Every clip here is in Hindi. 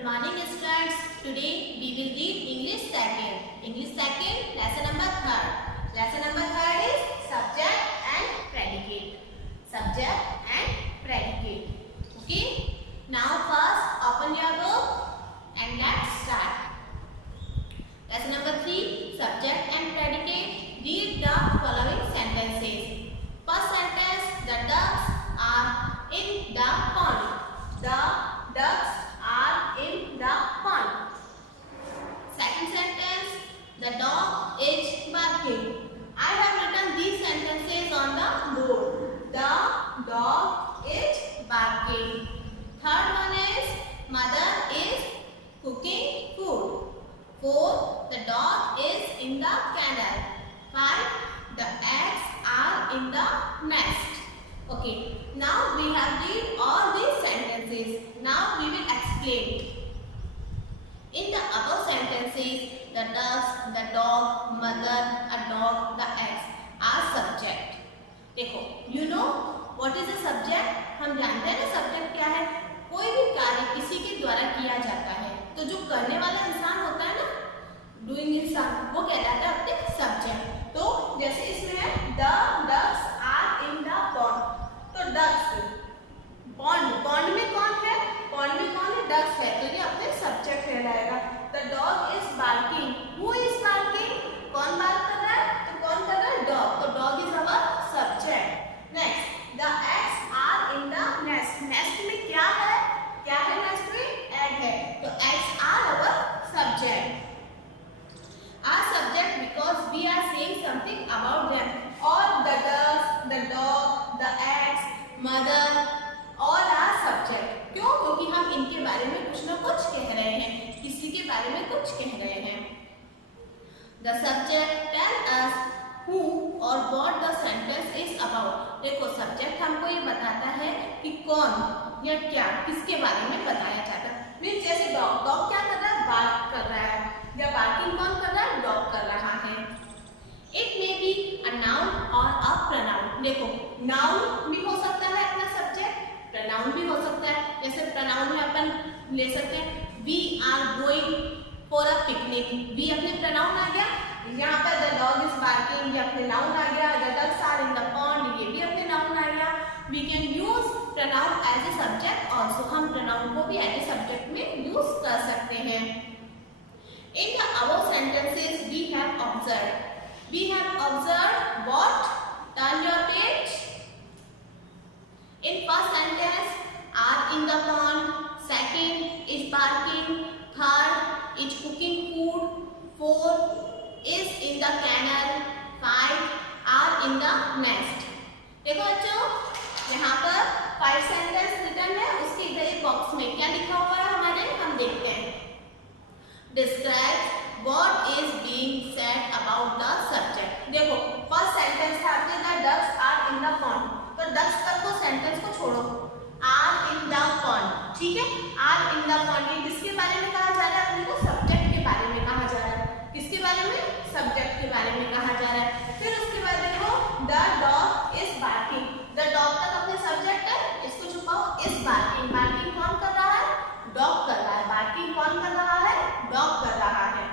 Good morning students. Today we will read English second. English second lesson number 3rd. Lesson number 3rd is subject and predicate. Subject and predicate. Okay. Now first open your book and let's start. Lesson number 3 subject and predicate. Read the following sentences. First sentence, the ducks are in the pond. The ducks are in the pond. Second sentence, the dog is barking. I have written these sentences on the board. The dog is barking. Third one is, mother is cooking food. 4, the dog is in the kennel. 5, the eggs are in the nest. Okay, now we have read all these sentences. Now we will explain. In the above sentences, the ducks, the dog, mother, a dog, the eggs are subject. देखो, you know what is a subject? हम जानते हैं ना subject क्या है? कोई भी कार्य किसी के द्वारा किया जाता है, तो जो करने वाला इंसान होता है ना, doing इंसान, वो कहलाता है अपने subject. तो जैसे इसमें है the ducks are in the pond. तो ducks pond में कौन है? pond में कौन है? ducks है. तो ये अपने subject कहलाएगा. The dog is barking. Who is barking? कौन बात कर रहा है? तो कौन कर रहा है? dog. तो dog is our subject. Next, the eggs are in the nest. Nest में क्या है? क्या है nest में? egg है. तो eggs are our subject. Are subject because we are saying something about them. All the ducks, the dog, the eggs, mother, all are subject. क्यों? क्योंकि हम इनके बारे में कुछ ना कुछ कह रहे हैं, किसी के बारे में कुछ कह रहे हैं. The subject tell us who or what the sentence is about. देखो subject हमको ये बताता है कि कौन या क्या किसके बारे में बताया जाता है. मीन्स जैसे डॉग क्या कर रहा है? बार्क कर रहा है. या बार्किंग कौन कर रहा है? डॉग कर रहा है. It may be a noun और अ प्रोनाउन. देखो नाउन भी हो सकता है अपना सब्जेक्ट, प्रोनाउन भी हो सकता है. जैसे प्रोनाउन में अपन ले सकते हैं we are going for a picnic. We अपने प्रोनाउन आ गया. यहाँ पर द डॉग इज बार्किंग ये अपने नाउन आ गया. The ducks are in the pond ये भी अपने नाउन आ गया. We can use pronoun as a subject also. हम प्रोनाउन को भी एज ए सब्जेक्ट में यूज कर सकते हैं. In the above sentences, we have observed. We have observed what? Turn your page. In first sentence, are in the pond. Second is barking. Third is cooking food. 4 is in the kennel. 5 are in the nest. देखो बच्चों, यहाँ पर 5 सेंटेंस रिटर्न है. उसके इधर एक बॉक्स में क्या लिखा हुआ है हमारे, हम देखते हैं. Describe what is being said about the subject. देखो फर्स्ट सेंटेंस था आपके the ducks are in the pond. तो ducks तक को सेंटेंस को छोड़ो. are in the pond. ठीक है, are in the pond ये किसके बारे में कहा जा रहा है? अपने को सब्जेक्ट के बारे में कहा जा रहा है. किसके बारे में? सब्जेक्ट के बारे में कहा जा रहा है. फिर उसके बाद देखो the dog is barking. the dog तक अपने सब्जेक्ट है, इसको छुपाओ. is barking. barking कौन कर रहा है? डॉग कर रहा है. बार्किंग कौन कर रहा है? डॉग कर रहा है.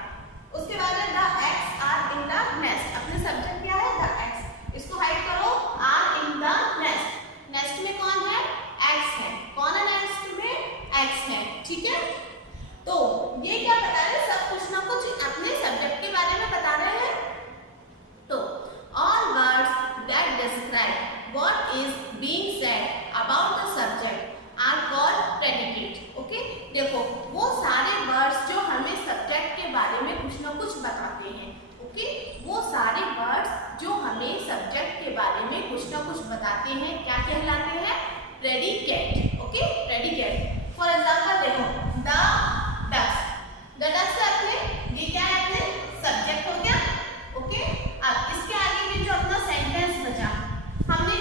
उसके बाद the eggs are in the nest. अपने सब्जेक्ट क्या है? The eggs. इसको हाइड करो. Are in the nest. Nest में कौन है? एग्स है. कौन है नेस्ट में? एग्स है. ठीक है, तो ये क्या बता रहे हैं? सब कुछ ना कुछ अपने सब्जेक्ट के बारे में बता रहे हैं. तो all words that describe what is being said about the subject are called predicate. Okay, देखो वो सारे वर्ड्स जो हमें सब्जेक्ट के बारे में कुछ ना कुछ बताते हैं. ओके, वो सारे वर्ड्स जो हमें सब्जेक्ट के बारे में कुछ ना कुछ बताते हैं क्या कहलाते हैं? Predicate. Okay, predicate. For example देखो द डक्स. द डक्स है अपने, ये क्या है? अपने सब्जेक्ट हो गया. ओके, अब इसके आगे में जो अपना सेंटेंस बचा, हमने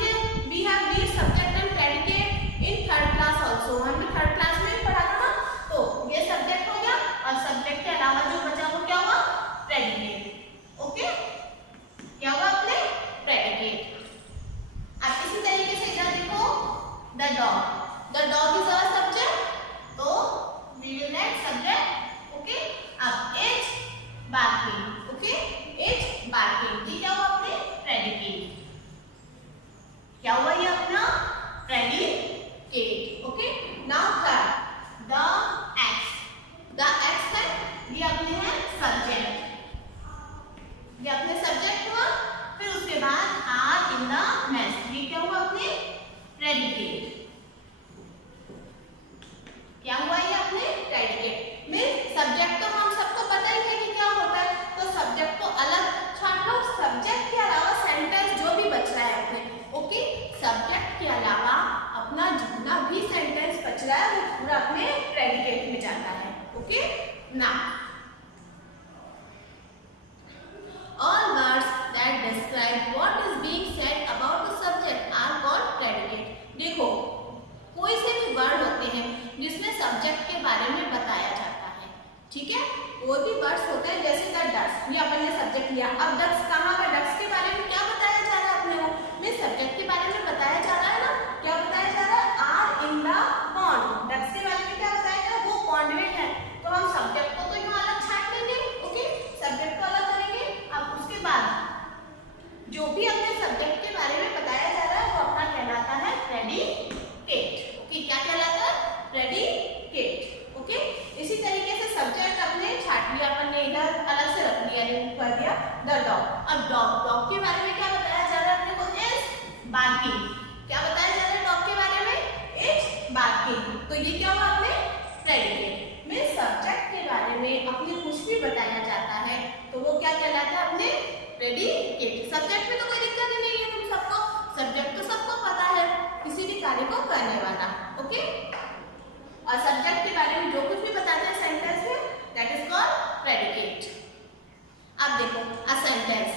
Now, all words that describe what is being said about the subject are called predicate. देखो, कोई से भी वर्ड होते हैं जिसमें सब्जेक्ट के बारे में बताया जाता है, ठीक है? कोई भी वर्ड्स होते हैं जैसे द डक्स, ये अपन ने सब्जेक्ट लिया। अब डक्स कहाँ का, डक्स के बारे में क्या बताया जा रहा है अपने को? में सब्जेक्ट के बारे में बताया जा रहा है ना, क्या बताया जा रहा है? Are in the pond. Ducks के बारे में क्या बताया जा रहा है? वो पॉन्ड में है। तो हम सब्जेक्ट को तो यहाँ अलग छाट देंगे, ओके? सब्जेक्ट को अलग करेंगे। अब उसके बाद जो भी अपने सब्जेक्ट के बारे में बताया जा रहा है वो अपना कहलाता है प्रेडिकेट। ओके, क्या कहलाता है? प्रेडिकेट। ओके, इसी तरीके से सब्जेक्ट अपने छाट लिया, अपन ने इधर अलग से रख लिया, रिमूव कर दिया द डॉग। अब डॉग, डॉग के बारे में क्या बताया जा रहा है अपने को? Is barking. क्या बताया जा रहा है डॉग के बारे में? Is barking. तो ये क्या हुआ अपने प्रेडिकेट में सब्जेक्ट के बारे में अपने कुछ भी बताया जाता है तो वो क्या कहलाता है? अपने प्रेडिकेट। सब्जेक्ट में तो कोई दिक्कत ही नहीं है, तुम सबको सब्जेक्ट तो सबको पता है, किसी भी कार्य को करने वाला, ओके? और सब्जेक्ट के बारे में जो कुछ भी बताते हैं सेंटेंस में, दैट इज कॉल्ड प्रेडिकेट। अब देखो, a sentence,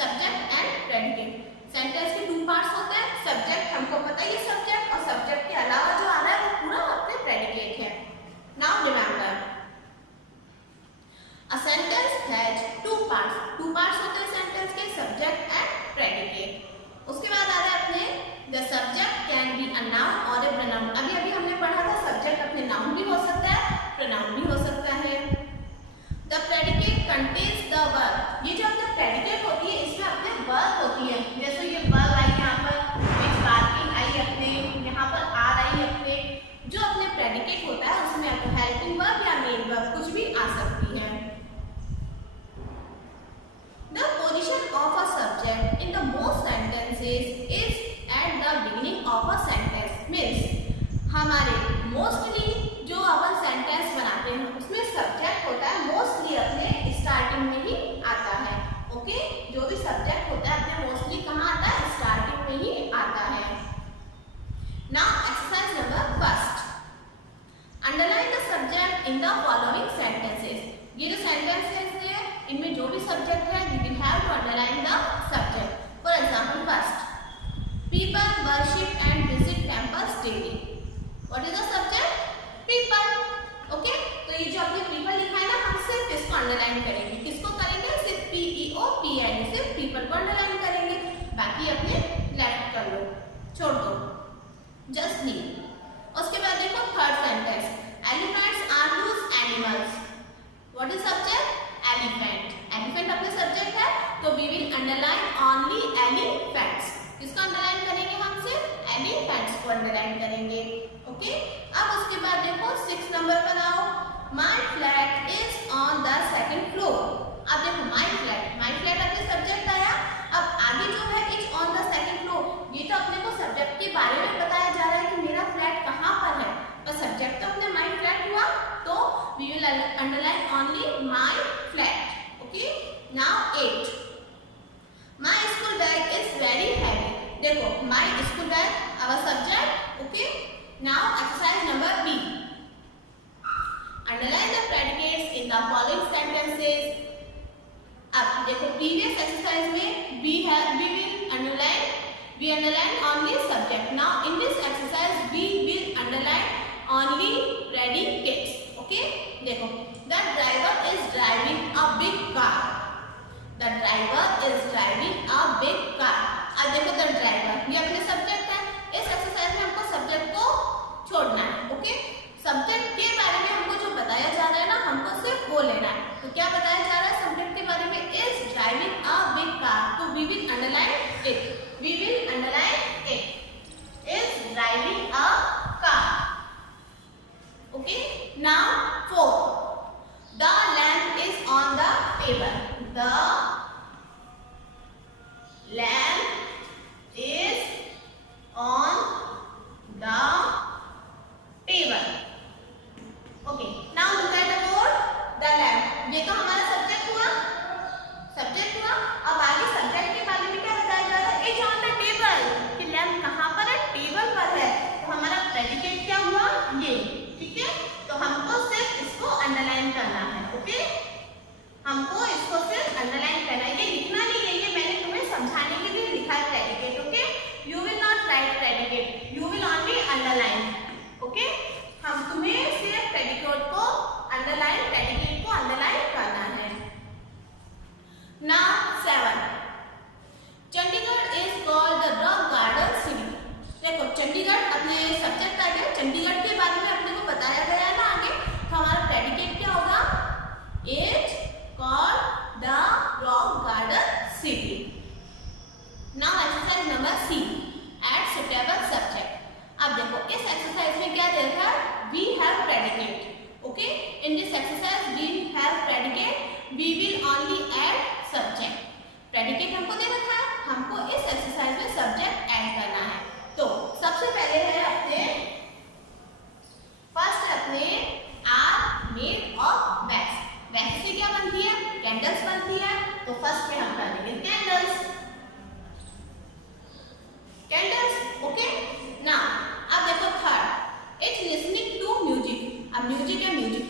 subject and predicate. Sentence के 2 पार्ट्स होते हैं। सब्जेक्ट हमको पता है, ये सब्जेक्ट, और सब्जेक्ट के अलावा जो आ रहा है वो पूरा अपने प्रेडिकेट है। Now remember, a sentence has 2 parts. 2 parts होते हैं सेंटेंस के, सब्जेक्ट एंड प्रेडिकेट। उसके बाद आ रहा है अपने the subject can be a noun और ए प्रोनाउन। अभी अभी हमने पढ़ा था सब्जेक्ट अपने नाउन भी हो सकता है, प्रोनाउन भी हो सकता है। The predicate contains the verb. ये जो अपने प्रेडिकेट होती है इसमें अपने वर्ब होती है, जैसे ये वर्ब आई यहाँ पर, इज बार्किंग आई अपने, यहाँ पर आर आई अपने। जो अपने प्रेडिकेट होता है उसमें अपने हेल्पिंग वर्ब या मेन वर्ब कुछ भी आ सकती है। The position of a subject in the most sentences is at the beginning of a sentence. Means हमारे mostly जो अपन सेंटेंस बनाते हैं उसमें सब्जेक्ट होता है मोस्टली अपने स्टार्टिंग में ही आता है, ओके? जो भी सब्जेक्ट होता है अपने मोस्टली कहाँ आता है? स्टार्टिंग में ही आता है। Now exercise number 1. Underline the subject in the following sentences. ये जो सेंटेंसेस है इनमें जो भी सब्जेक्ट है we will have to underline the subject. For example, first, people worship and visit temples daily. What is the subject? People. Okay? तो ये जो अपने people लिखा है ना, हम सिर्फ इसको अंडरलाइन करेंगे। किसको करेंगे? सिर्फ PEOPL, सिर्फ people को अंडरलाइन करेंगे, बाकी अपने लेफ्ट कर लो, छोड़ दो, just leave। उसके बाद देखो third sentence, elephants are loose animals. What is subject? Elephant. Elephant अपने सब्जेक्ट है तो we will underline only elephants. किसको अंडरलाइन करेंगे? हम सिर्फ elephants को अंडरलाइन करेंगे, ओके? अब उसके बाद देखो 6 नंबर पर आओ, my flat is on the second floor. अब देखो my flat अपने सब्जेक्ट आया। अब आगे जो है is on the second floor, ये तो अपने को सब्जेक्ट के बारे में बताया जा रहा है कि मेरा फ्लैट कहाँ पर है, पर सब्जेक्ट तो अपने my flat हुआ तो we will underline only my flat. Okay? Now 8. My school bag is very heavy. देखो my school bag our subject. Okay? Now exercise number B. Underline the predicates in the following sentences. अब देखो previous exercise में we will underline only subject. Now in this exercise we will underline only predicates. Okay? देखो the driver is driving a big car. The driver is driving a big car. अब देखो the driver ये अपने सब्जेक्ट है। इस एक्सरसाइज में हमको सब्जेक्ट को छोड़ना है, ओके? सब्जेक्ट के बारे में हमको जो बताया जा रहा है ना, हमको सिर्फ वो लेना है। तो क्या बताया जा रहा है सब्जेक्ट के बारे में? is driving a big car. तो we will underline it. We will underline it. Is driving a car. Okay? Now 4. The lamp is on the table. The lamp is on the table. Okay. Now look at the board. The lamp. ये तो हमारा सब्जेक्ट हुआ। अब आगे सब्जेक्ट के बारे में क्या बताया जा रहा है? Is on the table. कि लैम्प कहाँ पर है? टेबल पर है। तो हमारा प्रेडिकेट क्या हुआ? ये, ठीक है? तो हमको सिर्फ इसको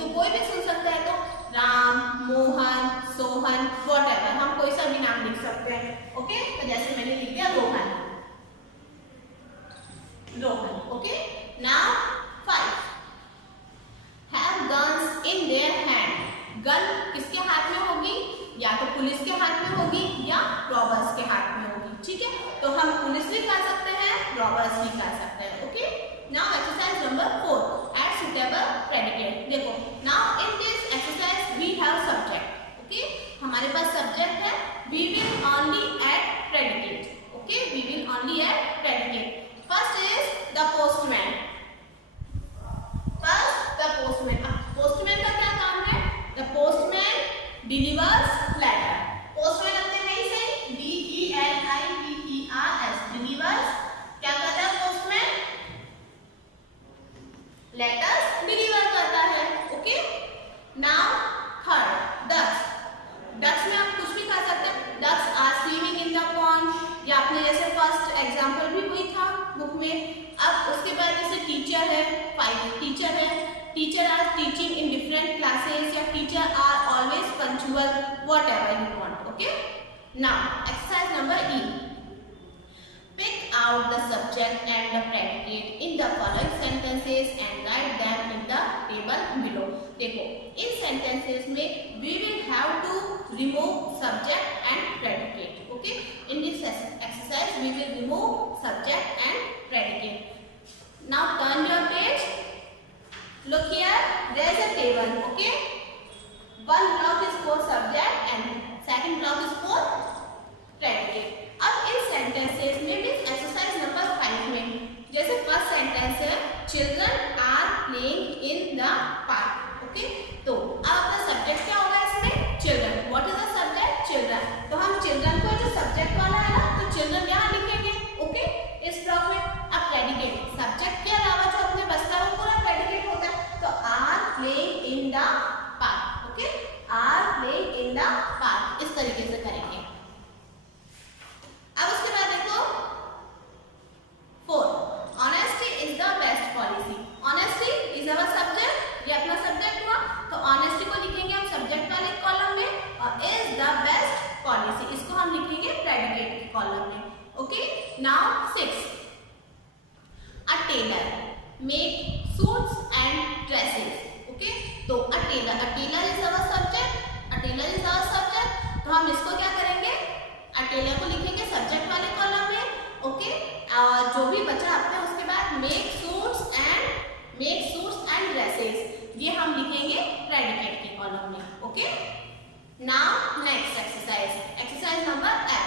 तो कोई भी सुन सकता है, तो राम, मोहन, सोहन, व्हाटएवर हम कोई सा भी नाम लिख सकते हैं। ओके, तो जैसे मैंने लिख दिया Rohan, Rohan. Okay, now 5 have guns in their hand. Gun किसके हाथ में होगी? या तो पुलिस के हाथ में होगी या रॉबर्स के हाथ में होगी। ठीक है, तो हम पुलिस भी कर सकते हैं, रॉबर्स भी कर सकते हैं। Okay, now exercise number 4 add suitable predicate. देखो, now in this exercise we have subject. Okay, हमारे पास सब्जेक्ट है, we will only add predicate. Okay, we will only add predicate. First is the postman. First the postman. Postman का क्या काम है? The postman delivers letter. Postman लगते हैं इसे DELIVERS, डिलीवर्स। क्या करता है पोस्टमैन? लेटर्स डिलीवर करता है। Okay, now third ducks. Ducks में आप कुछ भी कर सकते हैं। Ducks are swimming in the pond, या आपने जैसे फर्स्ट एग्जांपल भी वही था बुक में। अब उसके बाद जैसे टीचर है, 5 टीचर है, teacher are teaching in different classes, या teacher are always punctual, whatever you want. Okay, now exercise number E, pick out the subject and the predicate in the following sentences and write them in the table below. देखो, इन sentences में we will have to remove subject and predicate. Okay, in this exercise we will remove subject and predicate. Now turn your page. Look here, there is a table. Okay, one block is for subject and second block is for predicate. अब इन सेंटेंसेस में भी एक्सरसाइज नंबर 5 में जैसे फर्स्ट सेंटेंस है, children are playing in the park. Okay, तो अब अपना सब्जेक्ट क्या होगा इसमें? Children. What is the subject? Children. तो हम चिल्ड्रन को जो सब्जेक्ट वाला है ना, तो चिल्ड्रन यहाँ लिखेंगे। ओके, इस ब्लॉक में। अब प्रेडिकेट, सब्जेक्ट के अलावा जो अपने बचता है वो पूरा प्रेडिकेट होता है। तो are playing in the park. Okay, are playing in the park, इस तरीके से करेंगे। अब उसके बाद देखो 4, honesty is the best policy. Honesty is our subject, ये अपना सब्जेक्ट हुआ, तो ऑनेस्टी को लिखेंगे हम सब्जेक्ट वाले कॉलम में, और इज द बेस्ट पॉलिसी इसको हम लिखेंगे प्रेडिकेट के कॉलम में। Okay, now 6, a tailor make suits and dresses. Okay, तो a tailor is our subject, a tailor is our subject, तो हम इसको क्या करेंगे? अटेलर को लिखेंगे सब्जेक्ट वाले कॉलम में। ओके, और जो भी बचा अपने उसके बाद मेक सूट्स एंड ड्रेसेस, ये हम लिखेंगे प्रेडिकेट के कॉलम में। Okay, now next exercise number F,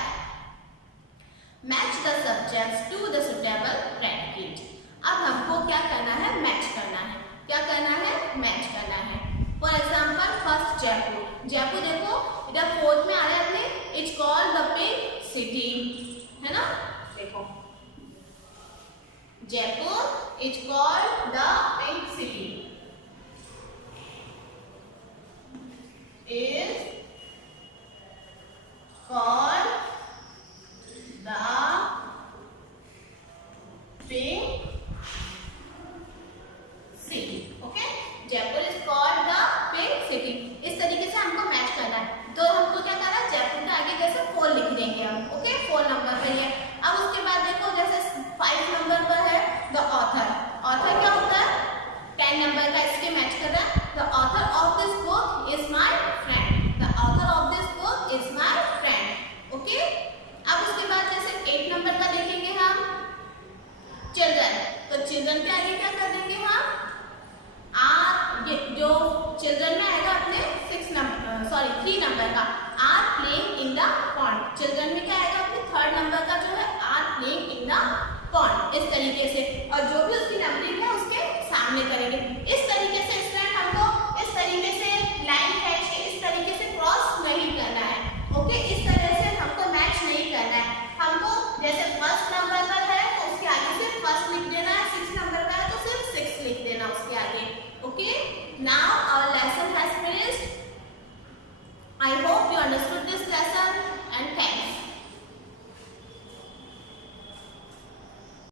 match the subjects to the suitable predicate. अब हमको क्या करना है? मैच करना है। क्या करना है? मैच करना है। For example first Jaipur. Jaipur देखो इधर 4th में आ रहा है अपने, it's called the pink city, है ना? देखो, Jaipur it's called the pink city, is called the pink city. Okay, Jaipur is called the pink city. इस तरीके से हमको मैच करना है। तो हमको क्या करना है? जयपुर के आगे जैसे 4 लिख देंगे हम। ओके, 4 नंबर पे है। अब उसके बाद देखो जैसे 5 नंबर पर है द ऑथर। ऑथर क्या होता है? 10 नंबर का इसके मैच कर रहा है